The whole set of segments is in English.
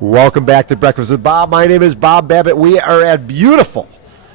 Welcome back to Breakfast with Bob. My name is Bob Babbitt. We are at beautiful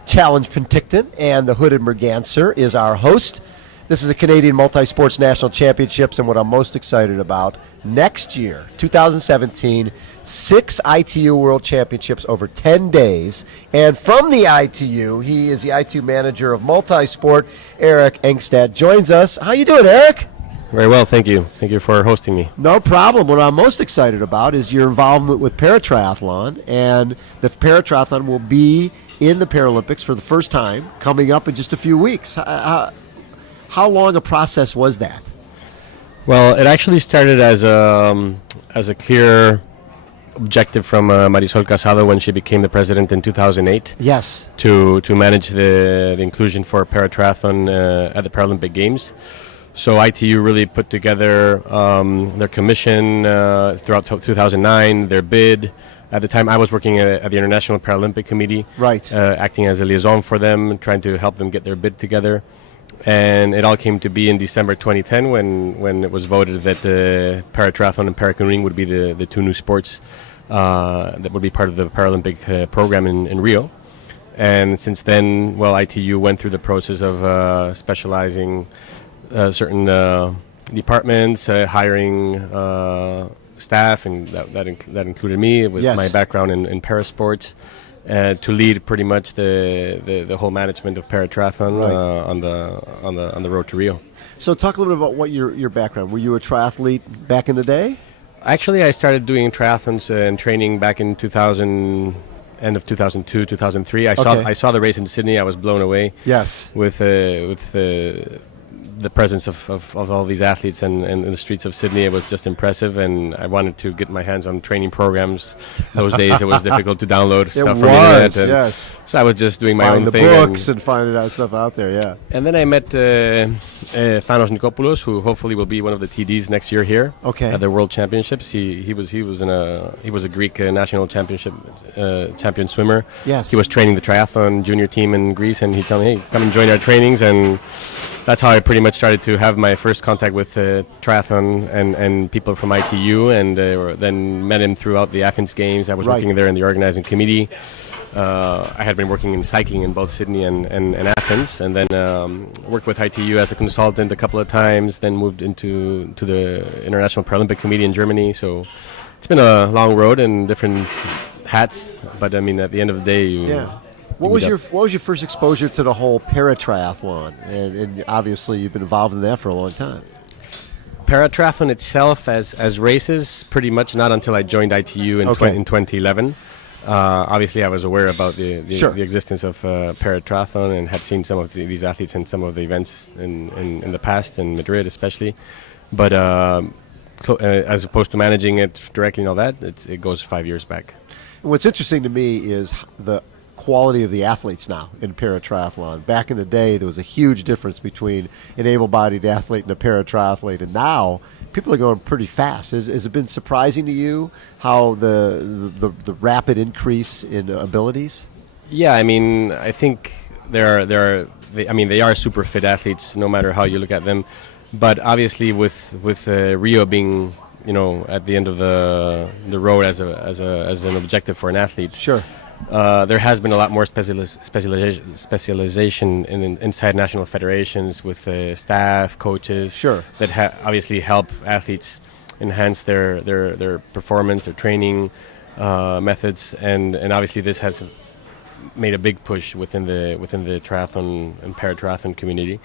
Challenge Penticton, and the hooded Merganser is our host. This is a Canadian Multisports National Championships, and what I'm most excited about, next year, 2017, 6 ITU World Championships over 10 days. And from the ITU, he is the ITU manager of Multisport, Eric Angstadt, joins us. How you doing, Eric? Very well, thank you. Thank you for hosting me. No problem. What I'm most excited about is your involvement with Paratriathlon, and the Paratriathlon will be in the Paralympics for the first time coming up in just a few weeks. How long a process was that? Well, it actually started as a clear objective from Marisol Casado when she became the president in 2008. Yes. To manage the inclusion for Paratriathlon at the Paralympic Games. So ITU really put together their commission throughout 2009, their bid. At the time, I was working at the International Paralympic Committee, right, acting as a liaison for them, trying to help them get their bid together. And it all came to be in December 2010 when it was voted that paratriathlon and paracanoeing would be the two new sports that would be part of the Paralympic program in Rio. And since then, well, ITU went through the process of specializing certain departments, hiring staff, and that included me with my background in parasports, to lead pretty much the whole management of paratriathlon on the road to Rio. So talk a little bit about what your background. Were you a triathlete back in the day? Actually, I started doing triathlons and training back in 2000. End of 2002, 2003. I saw the race in Sydney. I was blown away. Yes. With the presence of all these athletes and in the streets of Sydney. It was just impressive, and I wanted to get my hands on training programs. Those days it was difficult to download stuff from the internet. Yes. So I was just doing my own thing. Buying the books and finding out stuff out there, yeah. And then I met Thanos Nikopoulos, who hopefully will be one of the TDs next year here at the World Championships. He was a Greek national championship champion swimmer. Yes. He was training the triathlon junior team in Greece, and he told me, hey, come and join our trainings. And that's how I pretty much started to have my first contact with triathlon and people from ITU, and then met him throughout the Athens Games. I was working there in the organizing committee. I had been working in cycling in both Sydney and Athens, and then worked with ITU as a consultant a couple of times, then moved into the International Paralympic Committee in Germany. So it's been a long road and different hats, but I mean, at the end of the day, What was your first exposure to the whole paratriathlon? And obviously you've been involved in that for a long time. Paratriathlon itself as races, pretty much not until I joined ITU in 2011. Obviously I was aware about the existence of paratriathlon and had seen some of these athletes in some of the events in the past, in Madrid especially. But as opposed to managing it directly and all that, it goes 5 years back. And what's interesting to me is the quality of the athletes now in paratriathlon. Back in the day, there was a huge difference between an able-bodied athlete and a paratriathlete, and now people are going pretty fast. Has it been surprising to you how the rapid increase in abilities? Yeah, I mean, I think they are super fit athletes, no matter how you look at them. But obviously, with Rio being, at the end of the road as an objective for an athlete. Sure. There has been a lot more specialization inside national federations with staff, coaches that obviously help athletes enhance their performance, their training methods, and obviously this has made a big push within the triathlon and paratriathlon community.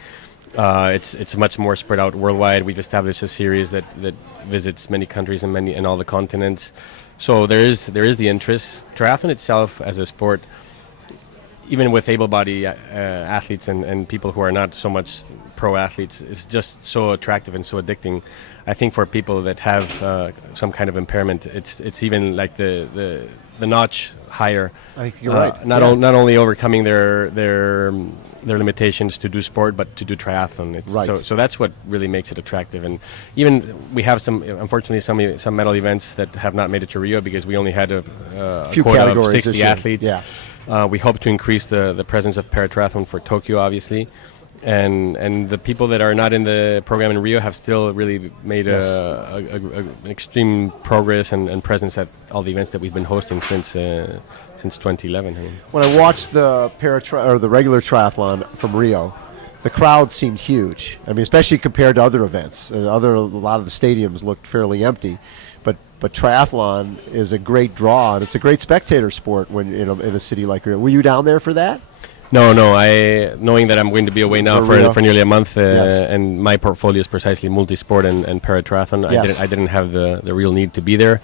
It's much more spread out worldwide. We've established a series that visits many countries and all the continents. So there is the interest. Triathlon itself as a sport, even with able-bodied athletes and people who are not so much pro athletes, is just so attractive and so addicting. I think for people that have some kind of impairment, it's even like the notch higher. I think you're right. Not only overcoming their limitations to do sport, but to do triathlon. So that's what really makes it attractive. And even we have unfortunately some medal events that have not made it to Rio because we only had a few quota of categories 60 athletes. Yeah. We hope to increase the presence of paratriathlon for Tokyo, obviously. and the people that are not in the program in Rio have still really made an extreme progress and presence at all the events that we've been hosting since 2011. I mean. When I watched the the regular triathlon from Rio, the crowd seemed huge. I mean, especially compared to other events. A lot of the stadiums looked fairly empty, but triathlon is a great draw, and it's a great spectator sport when in a city like Rio. Were you down there for that? No. Knowing that I'm going to be away now for nearly a month, and my portfolio is precisely multisport and paratriathlon. I didn't have the real need to be there.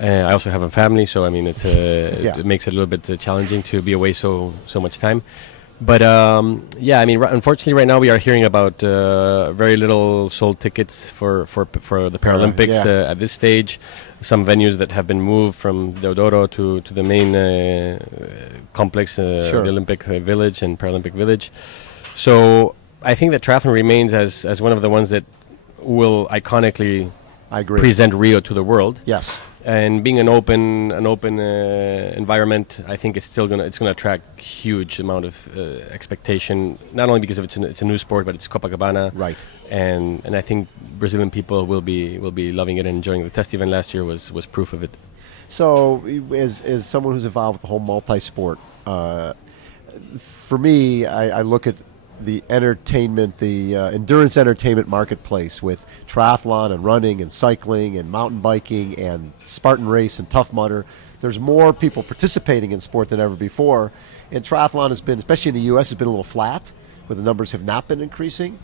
I also have a family, so I mean it makes it a little bit challenging to be away so much time. But I mean, unfortunately, right now we are hearing about very little sold tickets for the Paralympics at this stage. Some venues that have been moved from Deodoro to the main complex, the Olympic Village and Paralympic Village. So I think that triathlon remains as one of the ones that will iconically present Rio to the world. Yes. And being an open environment, I think it's gonna attract huge amount of expectation. Not only because it's a new sport, but it's Copacabana, right? And I think Brazilian people will be loving it and enjoying it. The test event last year was proof of it. So, as someone who's involved with the whole multi-sport, for me, I look at the entertainment, the endurance entertainment marketplace with triathlon and running and cycling and mountain biking and Spartan race and Tough Mudder. There's more people participating in sport than ever before. And triathlon has been, especially in the U.S., has been a little flat, where the numbers have not been increasing.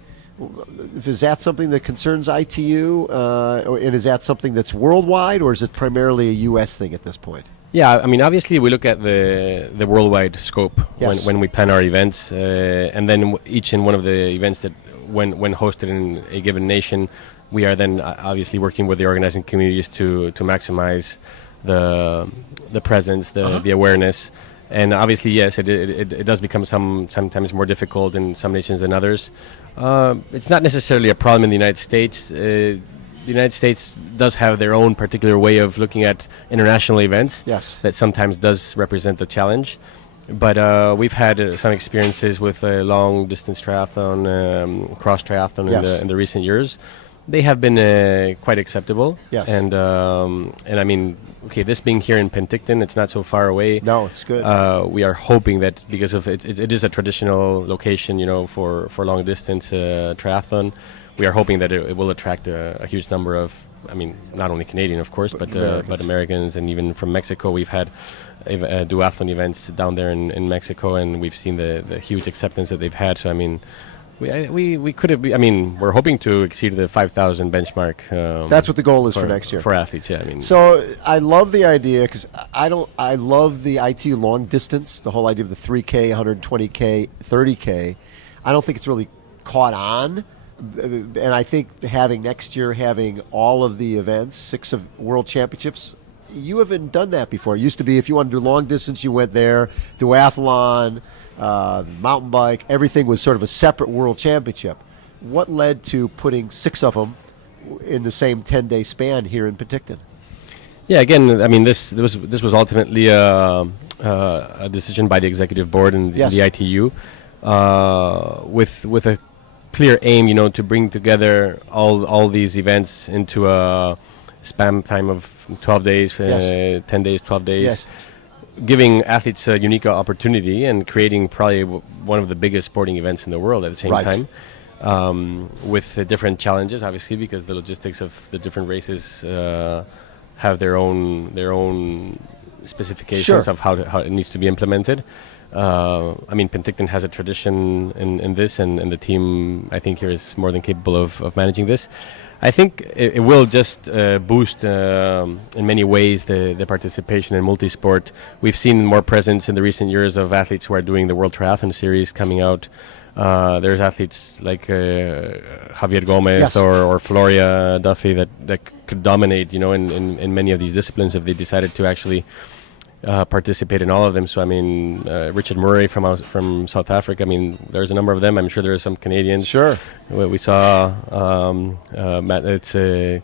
Is that something that concerns ITU? And is that something that's worldwide, or is it primarily a U.S. thing at this point? Yeah, I mean, obviously we look at the worldwide scope when we plan our events, and then each and one of the events that when hosted in a given nation, we are then obviously working with the organizing communities to maximize the presence, the awareness, and obviously yes, it does become sometimes more difficult in some nations than others. It's not necessarily a problem in the United States. The United States does have their own particular way of looking at international events that sometimes does represent a challenge. But we've had some experiences with long distance triathlon, cross triathlon in the recent years. They have been quite acceptable. Yes. And I mean, okay, this being here in Penticton, it's not so far away. No, it's good. We are hoping that because of it is a traditional location, for long distance triathlon. We are hoping that it will attract a huge number of, I mean, not only Canadian, of course, but Americans, and even from Mexico. We've had duathlon events down there in Mexico, and we've seen the huge acceptance that they've had. So, I mean, we could have. I mean, we're hoping to exceed the 5,000 benchmark. That's what the goal is for next year for athletes. Yeah, I mean. So I love the idea because I love the ITU long distance. The whole idea of the 3K, 120K, 30K. I don't think it's really caught on. And I think having all of the events, 6 of World Championships, you haven't done that before. It used to be if you wanted to do long distance, you went there. Duathlon, mountain bike, everything was sort of a separate World Championship. What led to putting 6 of them in the same 10-day span here in Penticton? Yeah, again, I mean, this was ultimately a decision by the executive board and the ITU with a clear aim, to bring together all these events into a span time of 12 days, 10 days, 12 days, giving athletes a unique opportunity and creating probably one of the biggest sporting events in the world at the same time, with different challenges, obviously, because the logistics of the different races have their own specifications of how it needs to be implemented. I mean, Penticton has a tradition in this, and the team, I think, here is more than capable of managing this. I think it will just boost, in many ways, the participation in multisport. We've seen more presence in the recent years of athletes who are doing the World Triathlon Series coming out. There's athletes like Javier Gomez or Floria Duffy that could dominate, in many of these disciplines if they decided to actually participate in all of them. So I mean, Richard Murray from South Africa. I mean, there's a number of them. I'm sure there are some Canadians. Sure. We saw it's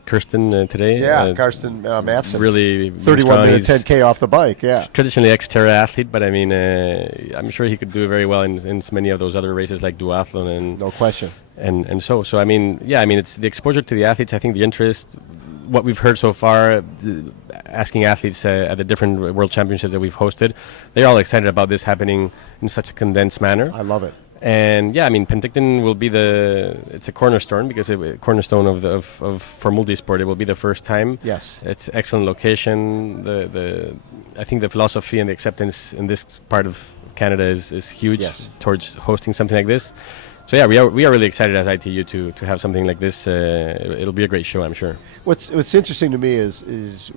Kirsten today. Yeah, Karsten Madsen. Really 31-minute 10K off the bike. Yeah. Traditionally ex-terra athlete, but I mean, I'm sure he could do very well in many of those other races like duathlon and no question. And so I mean, yeah, I mean, it's the exposure to the athletes. I think the interest. What we've heard so far, asking athletes at the different world championships that we've hosted, they're all excited about this happening in such a condensed manner. I love it. And yeah, I mean, Penticton will be it's a cornerstone because cornerstone for Multisport. It will be the first time. Yes, it's excellent location. I think the philosophy and the acceptance in this part of Canada is huge towards hosting something like this. So yeah, we are really excited as ITU to have something like this. It'll be a great show, I'm sure. What's interesting to me is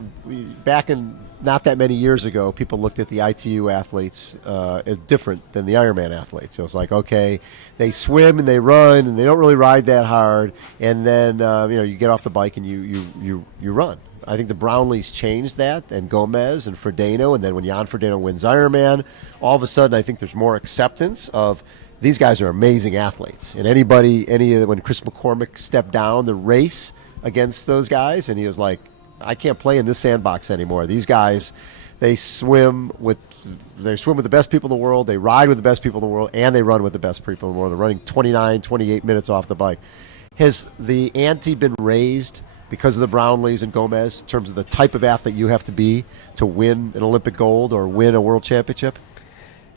back in not that many years ago, people looked at the ITU athletes as different than the Ironman athletes. So it's like, okay, they swim and they run and they don't really ride that hard, and then you get off the bike and you run. I think the Brownlees changed that, and Gomez and Frodeno, and then when Jan Frodeno wins Ironman, all of a sudden I think there's more acceptance of. These guys are amazing athletes, and when Chris McCormick stepped down the race against those guys, and he was like, I can't play in this sandbox anymore. These guys, they swim with the best people in the world, they ride with the best people in the world, and they run with the best people in the world. They're running 29, 28 minutes off the bike. Has the ante been raised because of the Brownlees and Gomez in terms of the type of athlete you have to be to win an Olympic gold or win a world championship?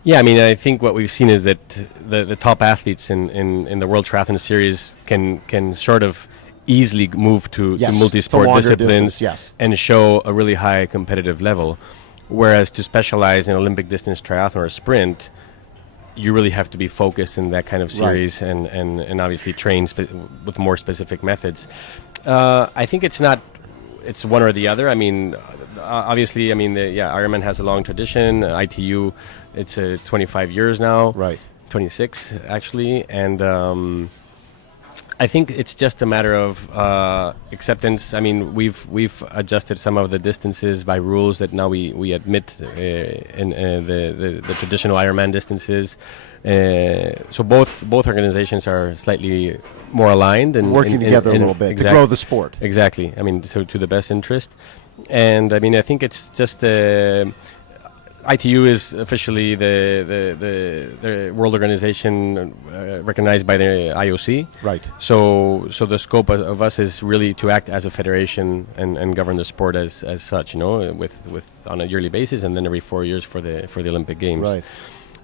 Yeah, I mean, I think what we've seen is that the top athletes in the World Triathlon Series can sort of easily move to multi-sport disciplines and show a really high competitive level. Whereas to specialize in Olympic distance triathlon or sprint, you really have to be focused in that kind of series and obviously train with more specific methods. I think it's one or the other. I mean, obviously, I mean, Ironman has a long tradition. ITU, it's 25 years now. Right. 26, actually. And I think it's just a matter of acceptance. I mean, we've adjusted some of the distances by rules that now we admit in the traditional Ironman distances. So both organizations are slightly more aligned and working together a little bit to grow the sport. Exactly. I mean, so to the best interest. And I mean, I think it's just ITU is officially the world organization recognized by the IOC. Right. So the scope of us is really to act as a federation and govern the sport as such, with on a yearly basis, and then every 4 years for the Olympic Games. Right.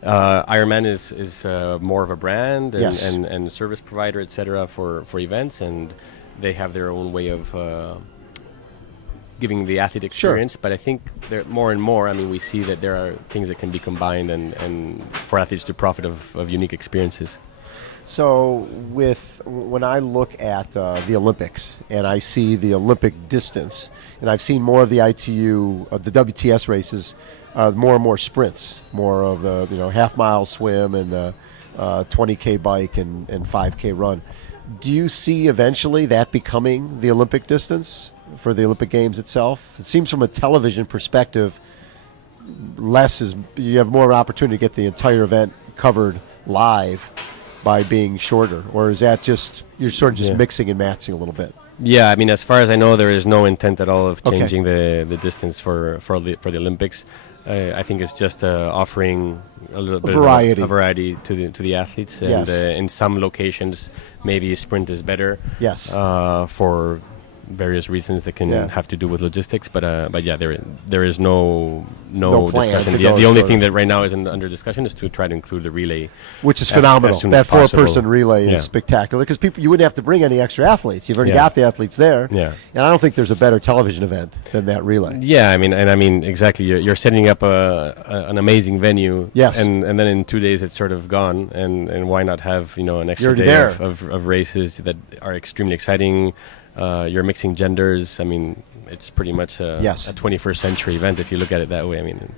Ironman is more of a brand and service provider, etc. for events, and they have their own way of giving the athlete experience. But I think there more and more, I mean, we see that there are things that can be combined and for athletes to profit of unique experiences. So when I look at the Olympics and I see the Olympic distance, and I've seen more of the ITU, the WTS races, more and more sprints, more of the half-mile swim and the 20K bike and 5K run. Do you see eventually that becoming the Olympic distance for the Olympic Games itself? It seems from a television perspective, you have more opportunity to get the entire event covered live by being shorter, or is that you're sort of just mixing and matching a little bit? Yeah, I mean, as far as I know, there is no intent at all of changing the distance for the Olympics. I think it's just offering a little bit of variety to the athletes, and in some locations, maybe a sprint is better. Yes. For various reasons that can have to do with logistics, but yeah, there is no discussion. The only thing that right now is under discussion is to try to include the relay, which is phenomenal. That 4-person relay is spectacular because you wouldn't have to bring any extra athletes. You've already got the athletes there, and I don't think there's a better television event than that relay. Yeah, I mean exactly. You're setting up an amazing venue, and then in 2 days it's sort of gone, and why not have an extra day of races that are extremely exciting. You're mixing genders. I mean, it's pretty much a 21st century event if you look at it that way. I mean,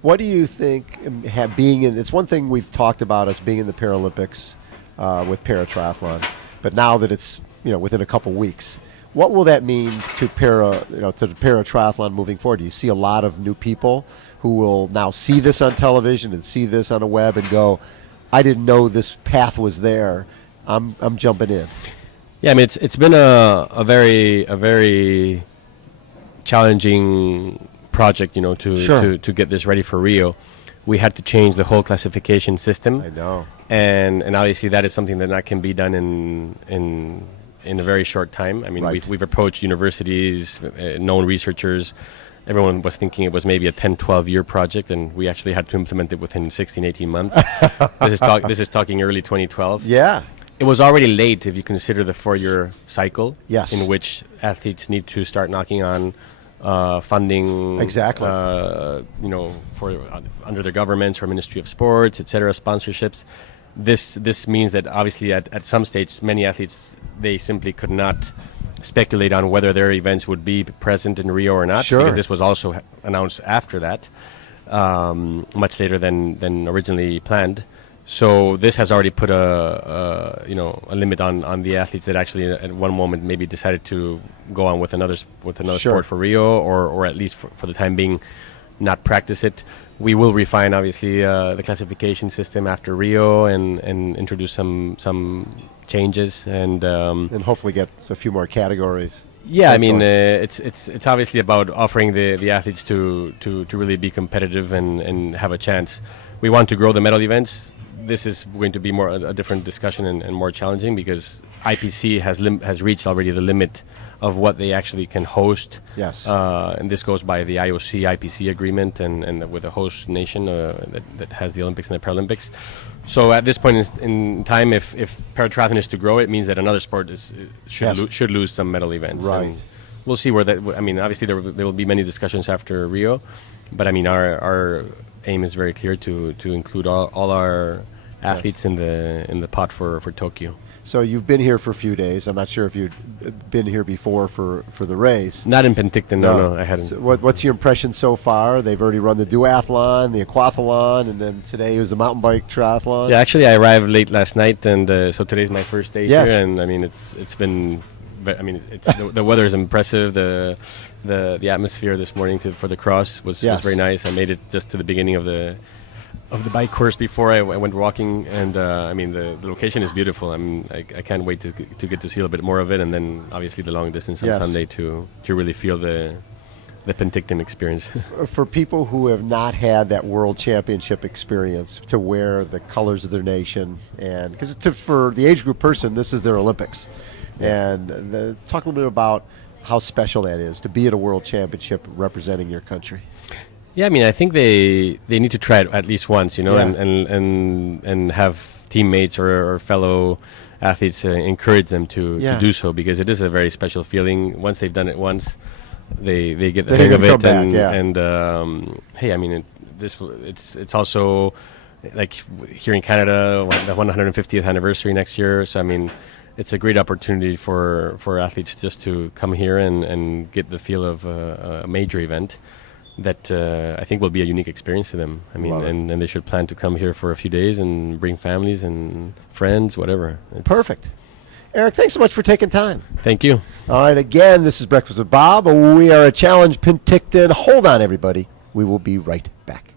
what do you think? It's one thing we've talked about us being in the Paralympics with paratriathlon, but now that it's within a couple weeks, What will that mean to to the paratriathlon moving forward? Do you see a lot of new people who will now see this on television and see this on a web and go, I didn't know this path was there. I'm jumping in. Yeah, I mean it's been a very challenging project, to get this ready for Rio. We had to change the whole classification system. I know. And obviously that is something that can be done in a very short time. I mean, right. we've approached universities, known researchers. Everyone was thinking it was maybe a 10, 12-year project, and we actually had to implement it within 16, 18 months. This is talking early 2012. Yeah. It was already late if you consider the 4-year cycle, yes, in which athletes need to start knocking on funding, exactly, for under their governments or Ministry of Sports, etc., sponsorships. This means that obviously at some stage, many athletes, they simply could not speculate on whether their events would be present in Rio or not, sure, because this was also announced after that, much later than originally planned. So this has already put a limit on the athletes that actually at one moment maybe decided to go on with another sure, sport for Rio, or at least for the time being not practice it. We will refine obviously the classification system after Rio and introduce some changes and hopefully get a few more categories. Yeah, I mean it's obviously about offering the athletes to really be competitive and have a chance. We want to grow the medal events. This is going to be more a different discussion and more challenging because IPC has reached already the limit of what they actually can host. Yes. And this goes by the IOC IPC agreement and with the host nation that has the Olympics and the Paralympics. So at this point in time, if paratriathlon is to grow, it means that another sport should lose some medal events. Right. And we'll see where that. I mean, obviously there will be many discussions after Rio, but I mean our aim is very clear to include all our athletes in the pot for Tokyo. So you've been here for a few days. I'm not sure if you've been here before for the race. Not in Penticton, no, I hadn't. So what's your impression so far? They've already run the duathlon, the aquathlon, and then today was the mountain bike triathlon. Yeah, actually I arrived late last night, and so today's my first day yes, here, and I mean it's been. I mean, the weather is impressive. The atmosphere this morning for the cross was very nice. I made it just to the beginning of the bike course before I went walking, and I mean the location is beautiful. I mean I can't wait to get to see a little bit more of it, and then obviously the long distance on Sunday to really feel the Penticton experience. For people who have not had that World Championship experience, to wear the colors of their nation, and because for the age group person, this is their Olympics. And talk a little bit about how special that is to be at a World Championship representing your country. Yeah, I mean, I think they need to try it at least once, and have teammates or fellow athletes encourage them to do so, because it is a very special feeling. Once they've done it once, they get the hang of it, hey, I mean, it's also like here in Canada, the 150th anniversary next year. So I mean, it's a great opportunity for athletes just to come here and get the feel of a major event that I think will be a unique experience to them. I mean, and they should plan to come here for a few days and bring families and friends, whatever. Perfect. Eric, thanks so much for taking time. Thank you. All right, again, this is Breakfast with Bob. We are at Challenge Penticton. Hold on, everybody. We will be right back.